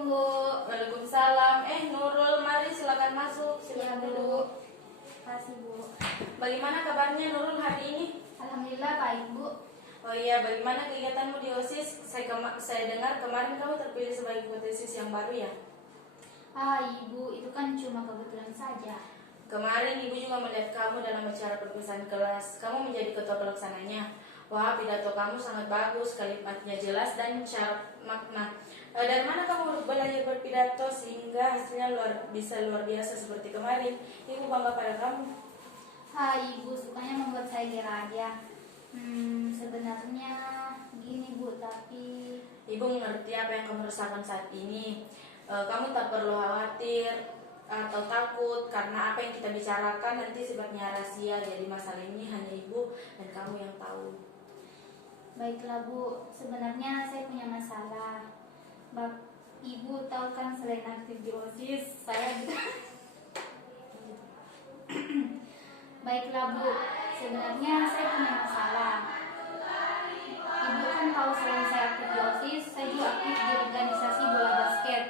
Assalamualaikum Bu. Waalaikumsalam. Nurul, mari silakan masuk. Silakan Ya, Bu. duduk. Kasih Bu. Bagaimana kabarnya Nurul hari ini? Alhamdulillah baik Bu. Oh iya, bagaimana kegiatanmu di OSIS? Saya dengar kemarin kamu terpilih sebagai ketua OSIS yang baru ya? Ibu, itu kan cuma kebetulan saja. Kemarin ibu juga melihat kamu dalam acara perpisahan kelas. Kamu menjadi ketua pelaksananya. Wah, pidato kamu sangat bagus, kalimatnya jelas dan syarat makna. Dari mana kamu belajar berpidato sehingga hasilnya luar biasa seperti kemarin? Ibu bangga pada kamu. Ibu, sukanya membuat saya diraja. Sebenarnya gini Bu, tapi Ibu mengerti apa yang kamu rasakan saat ini. Kamu tak perlu khawatir atau takut karena apa yang kita bicarakan nanti sifatnya rahasia. Jadi masalah ini hanya ibu dan kamu yang tahu. baiklah Bu, sebenarnya saya punya masalah. Ibu tahu kan selain aktif di OSIS, saya juga baiklah Bu, sebenarnya saya punya masalah. Ibu kan tahu selain saya aktif di OSIS, saya juga aktif di organisasi bola basket.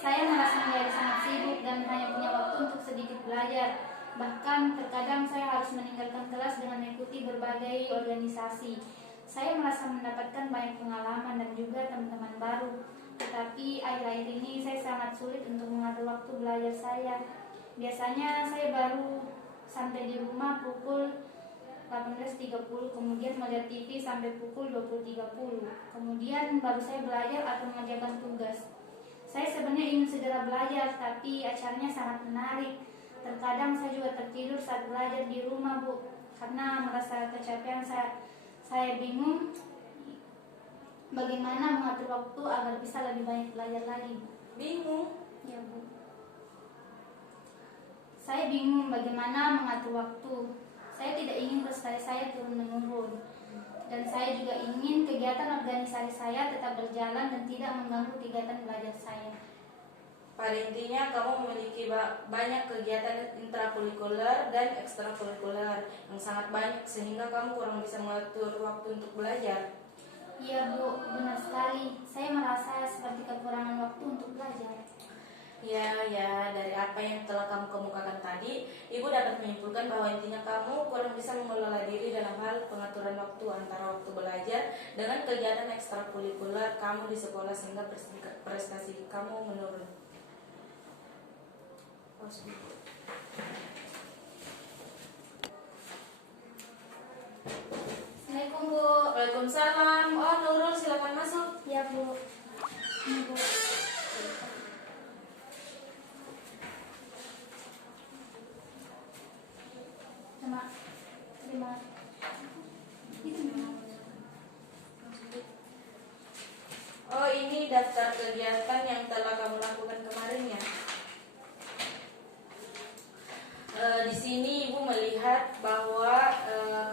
Saya merasa menjadi sangat sibuk dan hanya punya waktu untuk sedikit belajar. Bahkan terkadang saya harus meninggalkan kelas dengan mengikuti berbagai organisasi. Saya merasa mendapatkan banyak pengalaman dan juga teman-teman baru. Tetapi akhir-akhir ini saya sangat sulit untuk mengatur waktu belajar saya. Biasanya saya baru sampai di rumah pukul 18.30, kemudian melihat TV sampai pukul 20.30. Kemudian baru saya belajar atau mengerjakan tugas. Saya sebenarnya ingin segera belajar, tapi acaranya sangat menarik. Terkadang saya juga tertidur saat belajar di rumah Bu, karena merasa kecapean. Saya bingung bagaimana mengatur waktu agar bisa lebih banyak belajar lagi. Bingung? Ya Bu. Saya bingung bagaimana mengatur waktu. Saya tidak ingin prestasi saya turun-menurun. Dan saya juga ingin kegiatan organisasi saya tetap berjalan dan tidak mengganggu kegiatan belajar saya. Pada intinya kamu memiliki banyak kegiatan intrakurikuler dan ekstrakurikuler yang sangat banyak sehingga kamu kurang bisa mengatur waktu untuk belajar. Iya Bu, benar sekali. Saya merasa seperti kekurangan waktu untuk belajar. Ya, dari apa yang telah kamu kemukakan tadi, Ibu dapat menyimpulkan bahwa intinya kamu kurang bisa mengelola diri dalam hal pengaturan waktu antara waktu belajar dengan kegiatan ekstrakurikuler kamu di sekolah sehingga prestasi kamu menurun. Assalamualaikum Bu. Waalaikumsalam. Oh, Nurul, silakan masuk. Ya Bu. Ini Bu. Terima. Oh, ini daftar kegiatan yang telah kamu lakukan kemarin ya. Di sini Ibu melihat bahwa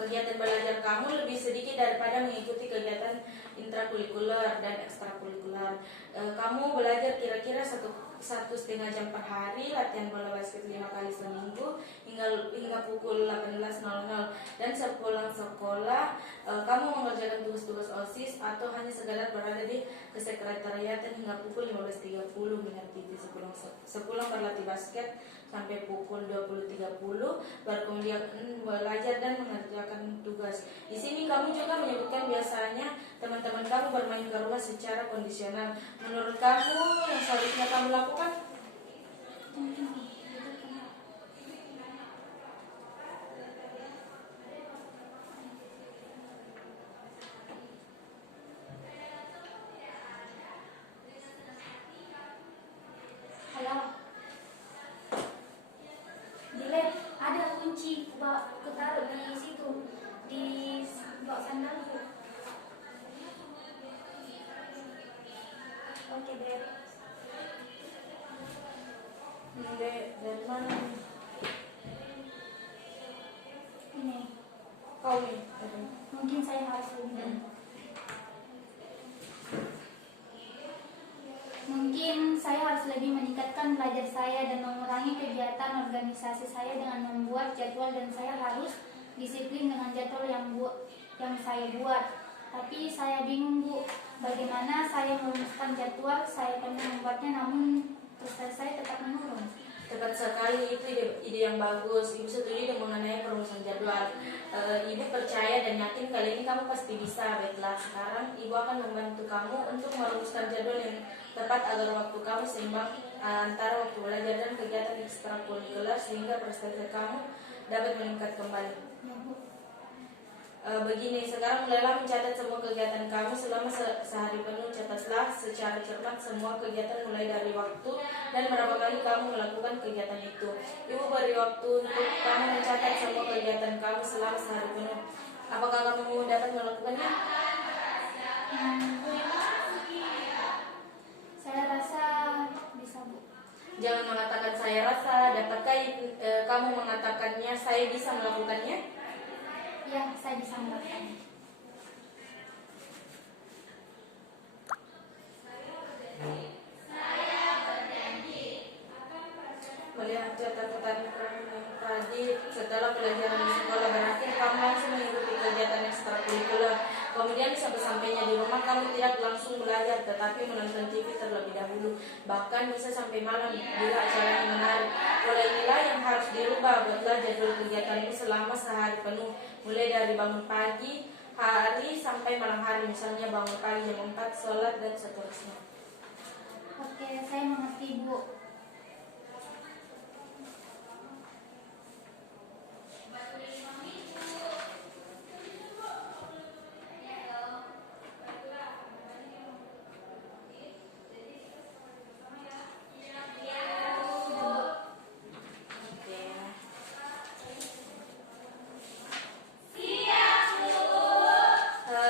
kegiatan belajar kamu lebih sedikit daripada mengikuti kegiatan intrakurikuler dan ekstrakurikuler. Kamu belajar kira-kira 1,5 jam per hari, latihan bola basket 5 kali seminggu hingga pukul 18.00. Dan sepulang sekolah kamu mengerjakan tugas-tugas OSIS atau hanya sekadar berada di kesekretariatan hingga pukul 15.30 melihat TV. Sepulang berlatih basket sampai pukul 20.30, baru kemudian belajar dan mengerjakan tugas. Di sini kamu juga menyebutkan biasanya teman-teman kamu bermain ke rumah secara kondisional. Menurut kamu yang seharusnya kamu lakukan? Halo. Di lab ada kunci, aku taruh di situ, di bawah sandalku. Oke deh. Dari mana? Ini Kau nih. mungkin saya harus lebih meningkatkan belajar saya dan mengurangi kegiatan organisasi saya dengan membuat jadwal, dan saya harus disiplin dengan jadwal yang saya buat. Tapi saya bingung Bu, bagaimana saya merumuskan jadwal, saya pernah membuatnya namun prestasi saya tetap menurun. Tepat sekali, itu ide yang bagus. Ibu setuju dengan mengenai perumusan jadwal. Ibu percaya dan yakin kali ini kamu pasti bisa. Baiklah, sekarang Ibu akan membantu kamu untuk merumuskan jadwal yang tepat agar waktu kamu seimbang antara waktu belajar dan kegiatan ekstrakurikuler sehingga prestasi kamu dapat meningkat kembali. Ya Bu. Begini, sekarang mulailah mencatat semua kegiatan kamu selama sehari penuh. Catatlah secara cermat semua kegiatan mulai dari waktu dan berapa kali kamu melakukan kegiatan itu. Ibu beri waktu untuk kamu mencatat semua kegiatan kamu selama sehari penuh. Apakah kamu dapat melakukannya? Saya rasa bisa Bu. Jangan mengatakan saya rasa. Dapatkah kamu mengatakannya saya bisa melakukannya? Ya, saya bisa melakukannya. Melihat catatan tadi setelah pelajaran di sekolah berakhir, kamu langsung mengikuti kegiatan ekstrakurikuler. Kemudian sampainya di rumah kamu tidak langsung belajar, tetapi menonton TV terlebih dahulu. Bahkan bisa sampai malam bila acaranya menarik. Pola inilah yang harus dirubah. Buatlah jadwal kegiatanmu selama sehari penuh, mulai dari bangun pagi hari sampai malam hari. Misalnya bangun pagi jam 4, sholat dan seterusnya. Oke, saya mengerti Bu.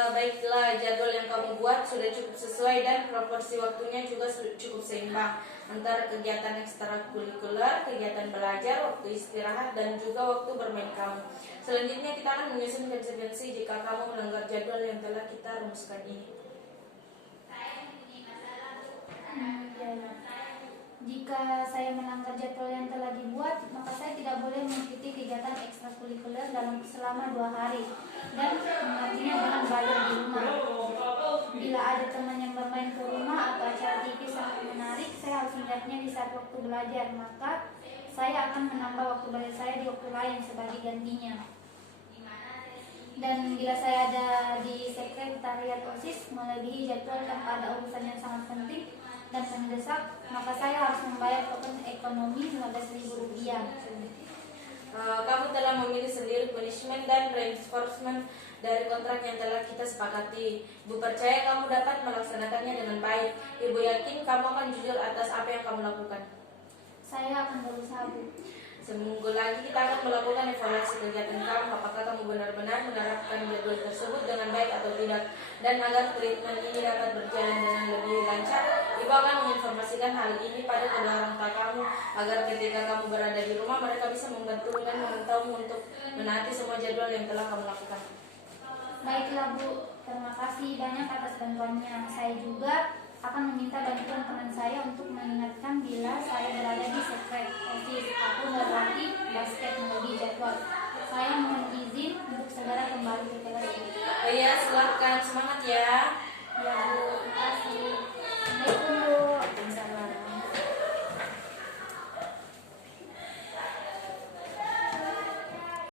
Baiklah, jadwal yang kamu buat sudah cukup sesuai dan proporsi waktunya juga cukup seimbang antara kegiatan ekstrakurikuler, kegiatan belajar, waktu istirahat, dan juga waktu bermain kamu. Selanjutnya kita akan menyusun konsekuensi jika kamu melanggar jadwal yang telah kita rumuskan ini. Jika saya melanggar jadwal yang telah dibuat, maka saya tidak boleh mengikuti kegiatan ekstrakurikuler selama 2 hari dan menggantinya dengan belajar di rumah. Bila ada teman yang bermain ke rumah atau acara TV sangat menarik, saya harus melihatnya di saat waktu belajar, maka saya akan menambah waktu belajar saya di waktu lain sebagai gantinya. Dan bila saya ada di sekretariat OSIS melebihi jadwal tanpa ada urusan yang sangat penting dan mendesak, maka saya harus membayar token ekonomi Rp15.000. Kamu telah memilih sendiri punishment dan reinforcement dari kontrak yang telah kita sepakati. Ibu percaya kamu dapat melaksanakannya dengan baik. Ibu yakin kamu akan jujur atas apa yang kamu lakukan. Saya akan berusaha Bu. Seminggu lagi kita akan melakukan evaluasi kegiatan kamu, apakah kamu benar-benar menerapkan jadwal tersebut dengan baik atau tidak. Dan agar treatment ini dapat berjalan dengan lebih lancar, Ibu akan menginformasikan hal ini pada kedua orang tua kamu, agar ketika kamu berada di rumah mereka bisa membantu dan memantaumu untuk menaati semua jadwal yang telah kamu lakukan. Baiklah Bu, terima kasih banyak atas bantuannya. Saya juga akan meminta bantuan teman saya untuk mengingatkan bila saya berada di sekret OSIS atau berlatih basket melebihi jadwal. Saya mohon izin untuk segera kembali ke kelas. Iya, silakan, semangat ya.